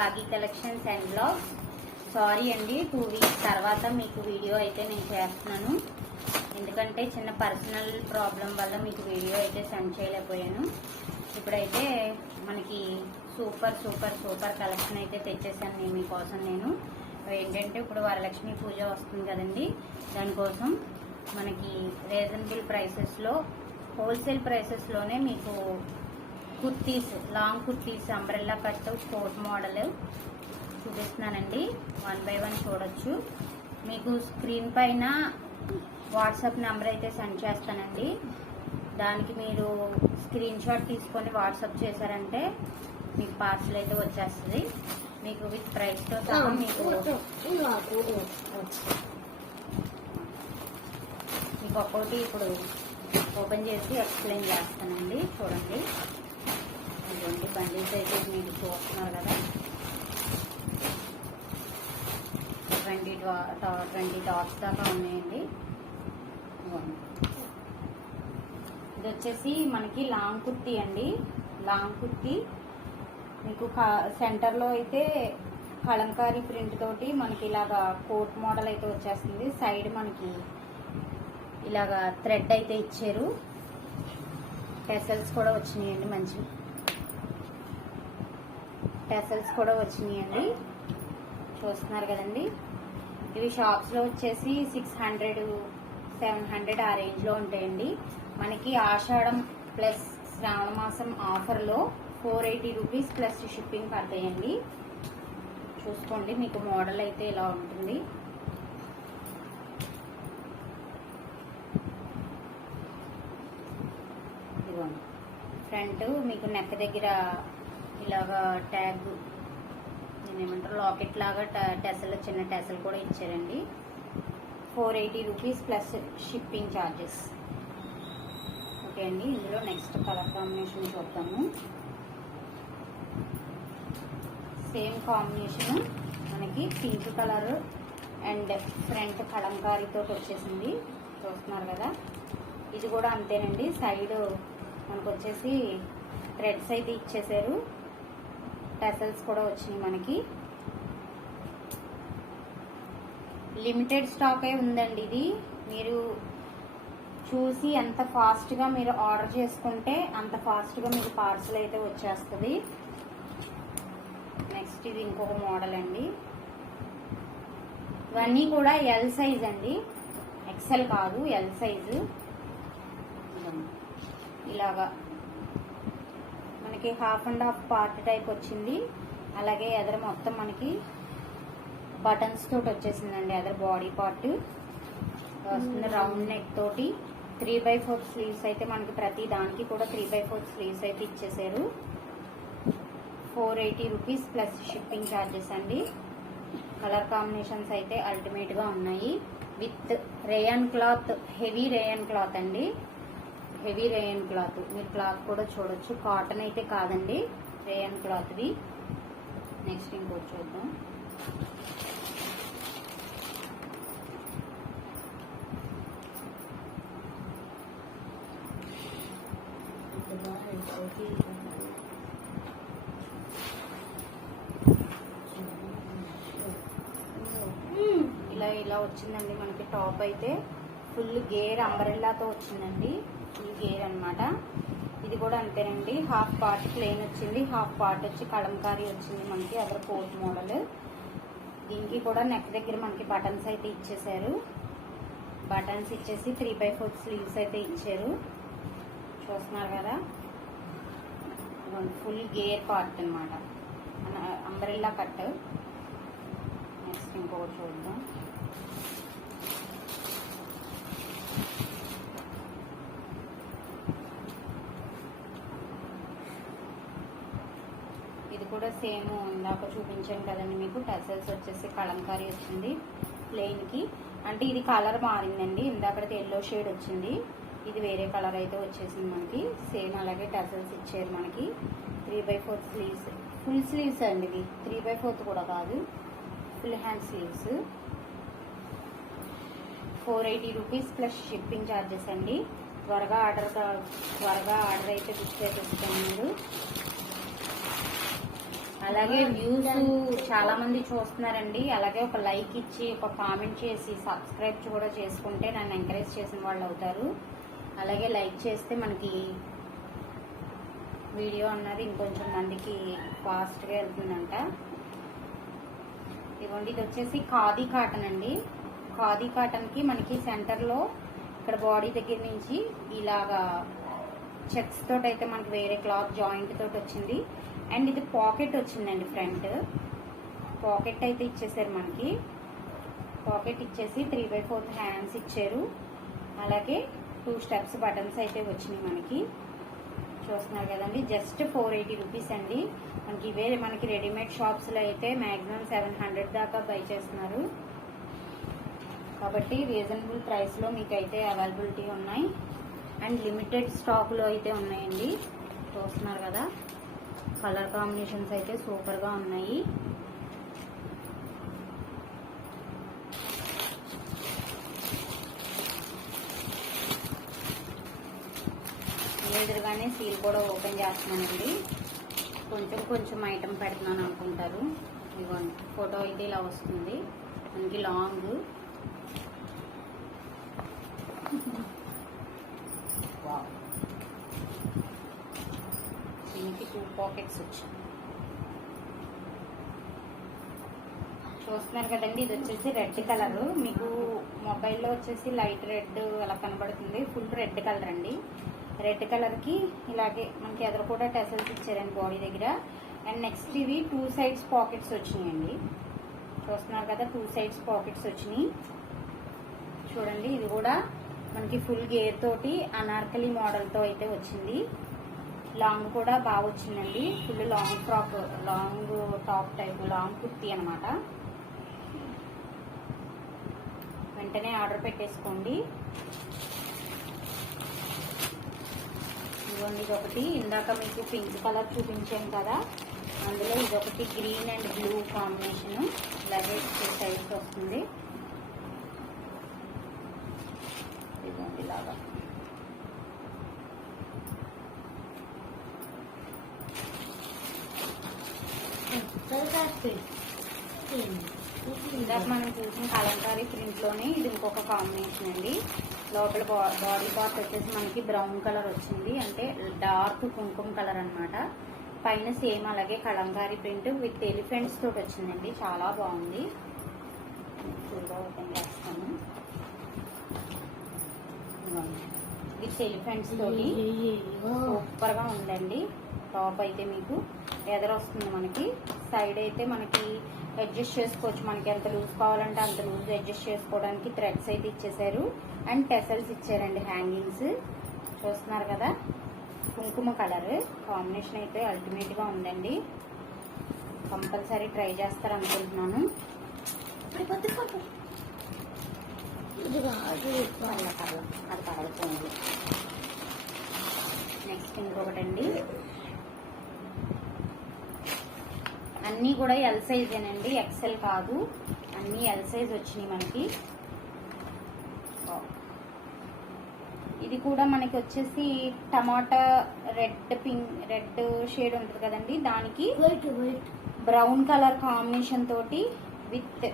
Baaghi collections and blogs. Sorry అండి, 2 weeks తర్వాత మీకు వీడియో అయితే నేను చేస్తున్నాను. ఎందుకంటే చిన్న పర్సనల్ ప్రాబ్లం వల్ల మీకు వీడియో అయితే సెండ్ చేయలేకపోయాను. ఇప్పుడైతే మనకి సూపర్ సూపర్ సూపర్ కలెక్షన్ అయితే తెచ్చేసాను నేను మీకోసం. నేను ఏంటంటే ఇప్పుడు వరలక్ష్మి పూజ వస్తుంది కదండి, దానికోసం మనకి రీజనబుల్ ప్రైసెస్లో హోల్సేల్ ప్రైసెస్లోనే మీకు kurtis, long kurtis, umbrella cut, coat model చూపిస్తున్నానండి. 1 by 1 చూడొచ్చు. మీకు స్క్రీన్ పైన వాట్సాప్ నెంబర్ అయితే సెండ్ చేస్తానండి. దానికి మీరు స్క్రీన్ షాట్ తీసుకొని వాట్సాప్ చేశారంటే మీకు పార్సల్ అయితే వచ్చేస్తుంది. మీకు విత్ ప్రైస్తో సహా మీకు ఒక్కొక్కటి ఇప్పుడు ఓపెన్ చేసి ఎక్స్ప్లెయిన్ చేస్తానండి. చూడండి, ఇటువంటి బండిల్స్ అయితే మీరు చూస్తున్నారు కదా, 20 టాప్స్ దాకా ఉన్నాయండి. ఇది వచ్చేసి మనకి లాంగ్ కుర్తీ అండి. లాంగ్ కుర్తీ మీకు సెంటర్లో అయితే కలంకారీ ప్రింట్ తోటి మనకి ఇలాగా కోట్ మోడల్ అయితే వచ్చేస్తుంది. సైడ్ మనకి ఇలాగా థ్రెడ్ అయితే ఇచ్చారు. టెసల్స్ కూడా వచ్చినాయండి, మంచి టెసల్స్ కూడా వచ్చినాయండి. చూస్తున్నారు కదండి. ఇవి షాప్స్లో వచ్చేసి 600-700 ఆ రేంజ్లో ఉంటాయండి. మనకి ఆషాఢం ప్లస్ శ్రావణ మాసం ఆఫర్లో 480 రూపీస్ ప్లస్ షిప్పింగ్ పడతాయండి. చూసుకోండి, మీకు మోడల్ అయితే ఇలా ఉంటుంది. ఫ్రంట్ మీకు నెక్ దగ్గర ఇలాగా ట్యాగ్, ఏమంటారు, లాకెట్ లాగా టెసల్, చిన్న టెసల్ కూడా ఇచ్చారండి. 480 rupees plus shipping charges. Okay అండి, ఇందులో నెక్స్ట్ కలర్ కాంబినేషన్ చూద్దాము. సేమ్ కాంబినేషన్ మనకి పింక్ కలర్ అండ్ ఫ్రంట్ కలంకారీతో వచ్చేసింది. చూస్తున్నారు కదా, ఇది కూడా అంతేనండి. సైడ్ మనకు వచ్చేసి థ్రెడ్స్ అయితే ఇచ్చేసారు. టెసల్స్ కూడా వచ్చినాయి. మనకి లిమిటెడ్ స్టాకే ఉందండి. ఇది మీరు చూసి ఎంత ఫాస్ట్గా మీరు ఆర్డర్ చేసుకుంటే అంత ఫాస్ట్గా మీకు పార్సల్ అయితే వచ్చేస్తుంది. నెక్స్ట్ ఇది ఇంకొక మోడల్ అండి. ఇవన్నీ కూడా ఎల్ సైజ్ అండి, ఎక్సెల్ కాదు, ఎల్ సైజు. ఇలాగా మనకి 1/2 పార్ట్ టైప్ వచ్చింది. అలాగే ఎదర మొత్తం మనకి బటన్స్ తోటి వచ్చేసిందండి. ఎదర బాడీ పార్ట్ వస్తుంది రౌండ్ నెక్ తోటి. 3/4 స్లీవ్స్ అయితే మనకి ప్రతి దానికి కూడా 3/4 స్లీవ్స్ అయితే ఇచ్చేసారు. 480 రూపీస్ ప్లస్ షిప్పింగ్ ఛార్జెస్ అండి. కలర్ కాంబినేషన్స్ అయితే అల్టిమేట్గా ఉన్నాయి. With rayon cloth, heavy rayon cloth అండి. హెవీ రేయన్ క్లాత్, మీరు క్లాత్ కూడా చూడొచ్చు. కాటన్ అయితే కాదండి, రేయన్ క్లాత్వి. నెక్స్ట్ ఇంకోటి చూద్దాం. ఇలా వచ్చిందండి మనకి టాప్ అయితే. ఫుల్ గేర్ అంబ్రెల్లాతో వచ్చిందండి, ఫుల్ గేర్ అనమాట. ఇది కూడా అంతేనండి. 1/2 పార్ట్ ప్లెయిన్ వచ్చింది, 1/2 పార్ట్ వచ్చి కలంకారీ వచ్చింది మనకి. Other coat model. దీనికి కూడా నెక్ దగ్గర మనకి బటన్స్ అయితే ఇచ్చేసారు. బటన్స్ ఇచ్చేసి 3/4 స్లీవ్స్ అయితే ఇచ్చారు. చూస్తున్నారు కదా, ఫుల్ గేర్ పార్ట్ అనమాట, అంబ్రెల్లా కట్. నెక్స్ట్ ఇంకొకటి చూద్దాం. ఇది కూడా సేమ్ ఇందాక చూపించాను కదండి మీకు. టెసల్స్ వచ్చేసి కలంకారీ వచ్చింది ప్లెయిన్కి. అంటే ఇది కలర్ మారిందండి, ఇందాకైతే ఎల్లో షేడ్ వచ్చింది, ఇది వేరే కలర్ అయితే వచ్చేసింది మనకి. సేమ్ అలాగే టెసల్స్ ఇచ్చారు మనకి. 3/4 స్లీవ్స్, ఫుల్ స్లీవ్స్ అండి ఇది. 3/4 కూడా కాదు, full hand sleeves. 480 rupees plus shipping charges అండి. త్వరగా ఆర్డర్ అయితే బుక్ చేసేసుకోండి మీరు. అలాగే వ్యూస్ చాలా మంది చూస్తున్నారండి. అలాగే ఒక లైక్ ఇచ్చి ఒక కామెంట్ చేసి సబ్స్క్రైబ్ కూడా చేసుకుంటే నన్ను ఎంకరేజ్ చేసిన వాళ్ళు అవుతారు. అలాగే లైక్ చేస్తే మనకి వీడియో అన్నది ఇంకొంచెం మందికి ఫాస్ట్గా వెళ్తుందంట. ఇవ్వండి, ఇది వచ్చేసి ఖాదీ కాటన్ అండి. ఖాదీ కాటన్కి మనకి సెంటర్లో ఇక్కడ బాడీ దగ్గర నుంచి ఇలాగా చెక్స్ తోటి అయితే మనకి వేరే క్లాత్ జాయింట్ తోటి వచ్చింది. అండ్ ఇది పాకెట్ వచ్చిందండి. ఫ్రంట్ పాకెట్ అయితే ఇచ్చేసారు మనకి. పాకెట్ ఇచ్చేసి 3/4 హ్యాండ్స్ ఇచ్చారు. అలాగే 2 స్టెప్స్ బటన్స్ అయితే వచ్చినాయి మనకి. చూస్తున్నారు కదండి, జస్ట్ 480 రూపీస్ అండి. మనకి ఇవే మనకి రెడీమేడ్ షాప్స్లో అయితే మ్యాక్సిమం 700 దాకా బై చేస్తున్నారు. కాబట్టి రీజనబుల్ ప్రైస్లో మీకు అయితే అవైలబిలిటీ ఉన్నాయి. అండ్ లిమిటెడ్ స్టాక్లో అయితే ఉన్నాయండి. చూస్తున్నారు కదా, కలర్ కాంబినేషన్స్ అయితే సూపర్గా ఉన్నాయి. ఎదురుగానే సీల్ కూడా ఓపెన్ చేస్తున్నానండి. కొంచెం ఐటమ్ పెడుతున్నాను అనుకుంటారు. ఇదిగోండి, ఫోటో అయితే ఇలా వస్తుంది మనకి. లాంగ్ దీనికి 2 పాకెట్స్ వచ్చాయి. చూస్తున్నారు కదండి, ఇది వచ్చేసి రెడ్ కలర్. మీకు మొబైల్లో వచ్చేసి లైట్ రెడ్ అలా కనబడుతుంది. ఫుల్ రెడ్ కలర్ అండి. రెడ్ కలర్కి ఇలాగే మనకి ఎదురు కూడా టెసల్స్ ఇచ్చారండి బాడీ దగ్గర. అండ్ నెక్స్ట్ ఇవి 2 సైడ్స్ పాకెట్స్ వచ్చినాయండి. చూస్తున్నారు కదా, 2 సైడ్స్ పాకెట్స్ వచ్చినాయి. చూడండి, ఇది కూడా మనకి ఫుల్ గేర్ తోటి అనార్కలి మోడల్తో అయితే వచ్చింది. లాంగ్ కూడా బాగా వచ్చిందండి. Full long frock, long top type, long kurti అనమాట. వెంటనే ఆర్డర్ పెట్టేసుకోండి. ఇదిగోండి, ఇదొకటి ఇందాక మీకు పింక్ కలర్ చూపించాను కదా, అందులో ఇదొకటి గ్రీన్ అండ్ బ్లూ కాంబినేషన్. ఇలాగే 2 సైడ్స్ వస్తుంది. ఇదిగోండి ఇలాగా. ఇందాక మనం చూసిన కలంకారీ ప్రింట్లోనే ఇది ఇంకొక కాంబినేషన్ అండి. లోపల బాడీ పార్ట్ వచ్చేసి మనకి బ్రౌన్ కలర్ వచ్చింది, అంటే డార్క్ కుంకుమ కలర్ అనమాట. పైన సేమ్ అలాగే కలంకారీ ప్రింట్ విత్ ఎలిఫెంట్స్ తోటి వచ్చిందండి. చాలా బాగుంది. చూడ ఓపెన్ చేస్తాను. విత్ ఎలిఫెంట్స్ తోటి సూపర్ గా ఉందండి. టాప్ అయితే మీకు ఎదరొస్తుంది. మనకి సైడ్ అయితే మనకి అడ్జస్ట్ చేసుకోవచ్చు. మనకి ఎంత లూజ్ కావాలంటే అంత లూజ్ అడ్జస్ట్ చేసుకోవడానికి థ్రెడ్స్ అయితే ఇచ్చేసారు. అండ్ టెసల్స్ ఇచ్చారండి, హ్యాంగింగ్స్. చూస్తున్నారు కదా, కుంకుమ కలర్ కాంబినేషన్ అయితే అల్టిమేట్ గా ఉందండి. కంపల్సరీ ట్రై చేస్తారు అనుకుంటున్నాను. నెక్స్ట్ ఇంకొకటండి, అన్నీ కూడా ఎల్ సైజేనండి, ఎక్సెల్ కాదు. అన్నీ ఎల్ సైజ్ వచ్చినాయి మనకి. ఇది కూడా మనకి వచ్చేసి టమాటా రెడ్ షేడ్ ఉంటుంది కదండి, దానికి బ్రౌన్ కలర్ కాంబినేషన్ తోటి with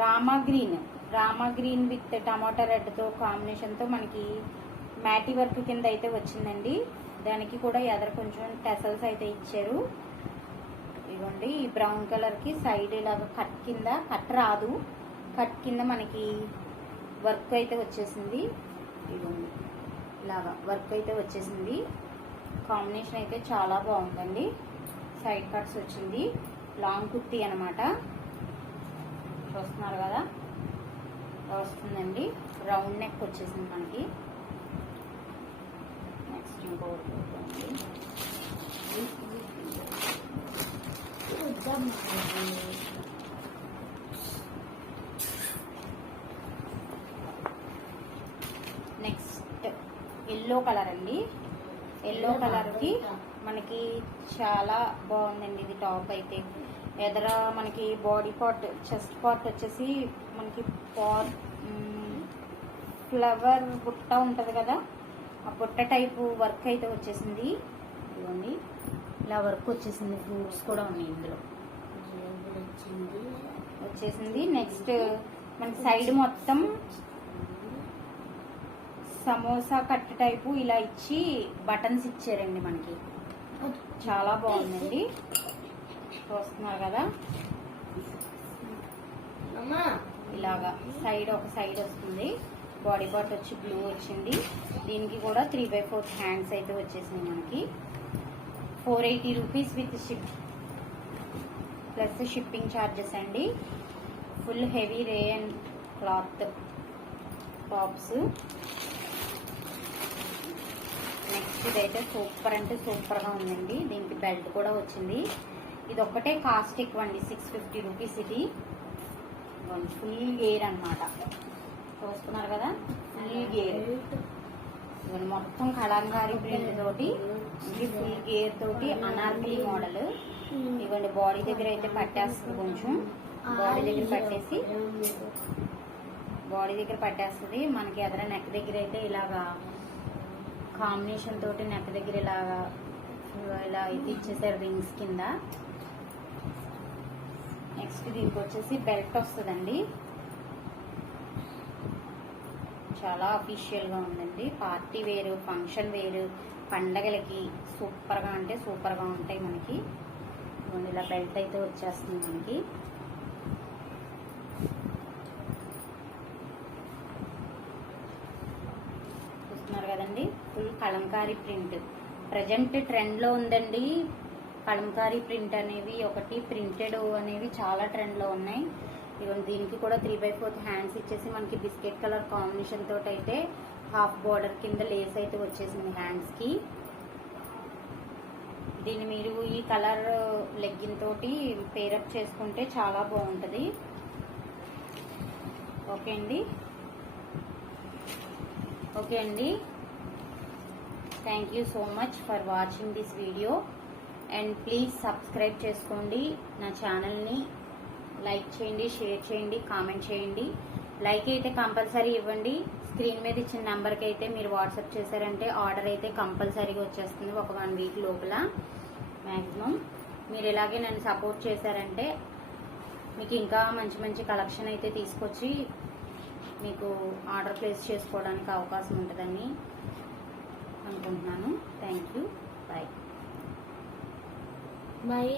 Rama green with tomato red తో కాంబినేషన్ తో మనకి మ్యాటీ వర్క్ కింద అయితే వచ్చిందండి. దానికి కూడా ఎదర కొంచెం టెసల్స్ అయితే ఇచ్చారు. ఇదిగోండి, ఈ బ్రౌన్ కలర్ కి సైడ్ ఇలాగా కట్ రాదు, కట్ కింద మనకి వర్క్ అయితే వచ్చేసింది. ఇదిగోండి, ఇలాగా వర్క్ అయితే వచ్చేసింది. కాంబినేషన్ అయితే చాలా బాగుందండి. సైడ్ కట్స్ వచ్చింది. లాంగ్ కుర్తీ అనమాట. చూస్తున్నారు కదా, వస్తుందండి. రౌండ్ నెక్ వచ్చేసింది మనకి. నెక్స్ట్ ఇంకోటి నెక్స్ట్ ఎల్లో కలర్ అండి. ఎల్లో కలర్ కి మనకి చాలా బాగుందండి ఇది టాప్ అయితే. ఎదర మనకి బాడీ పార్ట్, చెస్ట్ పార్ట్ వచ్చేసి మనకి ఫ్లవర్ బుట్ట ఉంటది కదా, ఆ బుట్ట టైపు వర్క్ అయితే వచ్చేసింది. ఇదిగోండి, ఇలా వర్క్ వచ్చేసింది, ఫ్రూట్స్ కూడా ఉన్నాయి ఇందులో వచ్చేసింది. నెక్స్ట్ మనకి సైడ్ మొత్తం సమోసా కట్ టైపు ఇలా ఇచ్చి బటన్స్ ఇచ్చారండి మనకి. చాలా బాగుందండి, చూస్తున్నారు కదా. ఇలాగా సైడ్ ఒక సైడ్ వస్తుంది, బాడీ పార్ట్ వచ్చి బ్లూ వచ్చింది. దీనికి కూడా 3/4 హ్యాండ్స్ అయితే వచ్చేసింది మనకి. 480 rupees with ship plus shipping charges అండి. Full heavy rayon cloth tops. Next ఇదైతే సూపర్ అంటే సూపర్గా ఉందండి. దీనికి బెల్ట్ కూడా వచ్చింది. ఇది ఒక్కటే కాస్ట్ ఎక్కువ అండి, 650 రూపీస్. ఇది ఫుల్ గేర్ అన్నమాట, చూస్తున్నారు కదా, ఫుల్ గేర్. ఇవన్నీ మొత్తం కలంకారీ ప్రింట్ తోటి, ఇది ఫుల్ గేర్ తోటి అనార్కలి మోడల్. ఇవ్వండి బాడీ దగ్గర అయితే పట్టేస్తుంది, కొంచెం బాడీ దగ్గర పట్టేస్తుంది మనకి. ఎదర నెక్ దగ్గర అయితే ఇలాగా కాంబినేషన్ తోటి నెక్ దగ్గర ఇలా ఇది ఇచ్చేసారు రింగ్స్ కింద. నెక్స్ట్ దీనికి వచ్చేసి బెల్ట్ వస్తుందండి. చాలా అఫీషియల్గా ఉందండి. పార్టీ వేరు, ఫంక్షన్ వేరు, పండగలకి సూపర్గా అంటే సూపర్గా ఉంటాయి మనకి. ఇలా బెల్ట్ అయితే వచ్చేస్తుంది మనకి. చూస్తున్నారు కదండి, ఫుల్ కలంకారీ ప్రింట్. ప్రజెంట్ ట్రెండ్లో ఉందండి కలంకారీ ప్రింట్ అనేవి. ఒకటి ప్రింటెడ్ అనేవి చాలా ట్రెండ్లో ఉన్నాయి. ఇవన్నీ దీనికి కూడా 3/4 హ్యాండ్స్ ఇచ్చేసి మనకి బిస్కెట్ కలర్ కాంబినేషన్ తోటి అయితే హాఫ్ బార్డర్ కింద లేస్ అయితే వచ్చేసింది హ్యాండ్స్కి. దీన్ని మీరు ఈ కలర్ లెగ్గిన్ తోటి పేరప్ చేసుకుంటే చాలా బాగుంటుంది. ఓకే అండి, thank you so much for watching this video. And please subscribe చేసుకోండి నా ఛానల్ని. లైక్ చేయండి, షేర్ చేయండి, కామెంట్ చేయండి. లైక్ అయితే కంపల్సరీ ఇవ్వండి. స్క్రీన్ మీద ఇచ్చిన నెంబర్కి అయితే మీరు వాట్సాప్ చేశారంటే ఆర్డర్ అయితే కంపల్సరీగా వచ్చేస్తుంది ఒక 1 వీక్ లోపల మ్యాక్సిమం. మీరు ఇలాగే నన్ను సపోర్ట్ చేశారంటే మీకు ఇంకా మంచి మంచి కలెక్షన్ అయితే తీసుకొచ్చి మీకు ఆర్డర్ ప్లేస్ చేసుకోవడానికి అవకాశం ఉంటుందని అనుకుంటున్నాను. Thank you, bye.